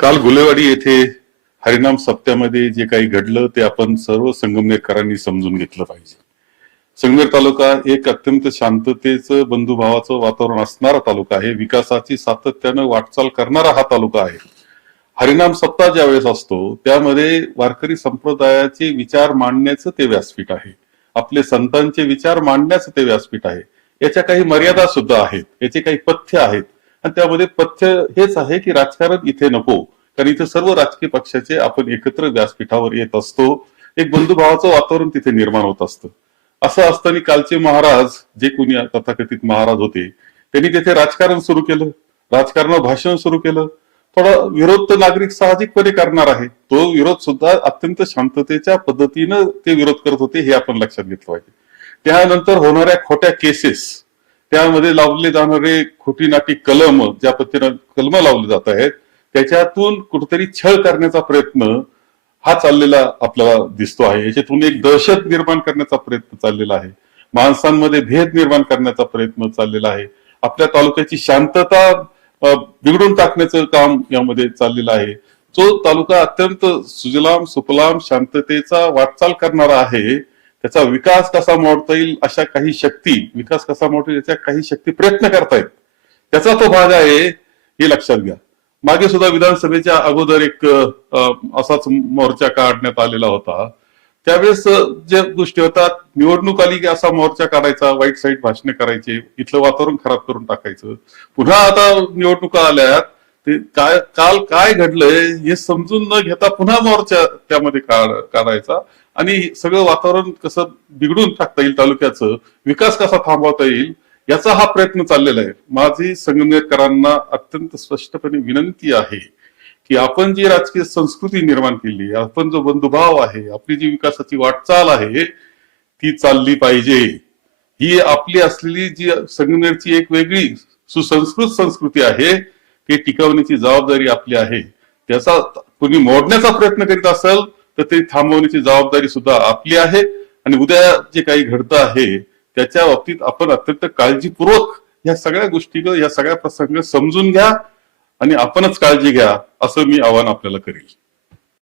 काल गुलेवाडी येथे हरिनाम सप्त्यामध्ये जे काही घडलं ते आपण सर्व संगमनेरकरांनी समजून घेतलं पाहिजे संगमेर तालुका एक अत्यंत शांततेचं बंधुभावाचं वातावरण असणारा तालुका आहे विकासाची सातत्यानं वाटचाल करणारा हा तालुका आहे हरिनाम सत्ता ज्या वेळेस असतो त्यामध्ये वारकरी संप्रदायाचे विचार मांडण्याचं ते व्यासपीठ आहे आपले संतांचे विचार मांडण्याचं ते व्यासपीठ आहे याच्या काही मर्यादा सुद्धा आहेत याचे काही पथ्य आहेत आणि त्यामध्ये पथ्य हेच आहे की राजकारण इथे नको कारण इथे सर्व राजकीय पक्षाचे आपण एकत्र व्यासपीठावर येत असतो एक बंधुभावाचं वातावरण तिथे निर्माण होत असतं असं असताना कालचे महाराज जे कोणी तथाकथित महाराज होते त्यांनी तिथे राजकारण सुरू केलं राजकारण भाषण सुरू केलं थोडा विरोध तर नागरिक साहजिकपणे करणार आहे तो विरोध सुद्धा अत्यंत शांततेच्या पद्धतीनं ते विरोध करत होते हे आपण लक्षात घेतलं पाहिजे त्यानंतर होणाऱ्या खोट्या केसेस त्यामध्ये लावले जाणारे खोटी नाटी कलम ज्या पद्धतीनं कलम लावले जात आहेत त्याच्यातून कुठेतरी छळ करण्याचा प्रयत्न हा चाललेला आपल्याला दिसतो आहे याच्यातून एक दहशत निर्माण करण्याचा प्रयत्न चाललेला आहे माणसांमध्ये भेद निर्माण करण्याचा प्रयत्न चाललेला आहे आपल्या तालुक्याची शांतता बिघडून टाकण्याचं काम यामध्ये चाललेलं आहे जो तालुका अत्यंत सुजलाम सुफलाम शांततेचा वाटचाल करणारा आहे त्याचा विकास कसा मोडता येईल अशा काही शक्ती विकास कसा मोडता येईल याच्या काही शक्ती प्रयत्न करतायत त्याचा तो भाग आहे हे लक्षात घ्या मागे सुद्धा विधानसभेच्या अगोदर एक असाच मोर्चा काढण्यात आलेला होता त्यावेळेस जे गोष्टी होतात निवडणूक आली की असा मोर्चा काढायचा वाईट साईड भाषणे करायचे इथलं वातावरण खराब करून टाकायचं पुन्हा आता निवडणुका आल्यात ते काय काल काय घडलंय हे समजून न घेता पुन्हा मोर्चा त्यामध्ये काढायचा आणि सगळं वातावरण कसं बिघडून टाकता येईल तालुक्याचं विकास कसा थांबवता येईल याचा हा प्रयत्न चाललेला आहे माझी संगमनेरकरांना अत्यंत स्पष्टपणे विनंती आहे की आपण जी राजकीय संस्कृती निर्माण केली आपण जो बंधुभाव आहे आपली जी विकासाची वाटचाल आहे ती चालली पाहिजे ही आपली असलेली जी संगमनेरची एक वेगळी सुसंस्कृत संस्कृती आहे ती टिकवण्याची जबाबदारी आपली आहे त्याचा कोणी मोडण्याचा प्रयत्न करीत असेल तर ते थांबवण्याची जबाबदारी सुद्धा आपली आहे आणि उद्या जे काही घडतं आहे त्याच्या बाबतीत आपण अत्यंत काळजीपूर्वक या सगळ्या गोष्टी या सगळ्या प्रसंग समजून घ्या आणि आपणच काळजी घ्या असं मी आवाहन आपल्याला करेल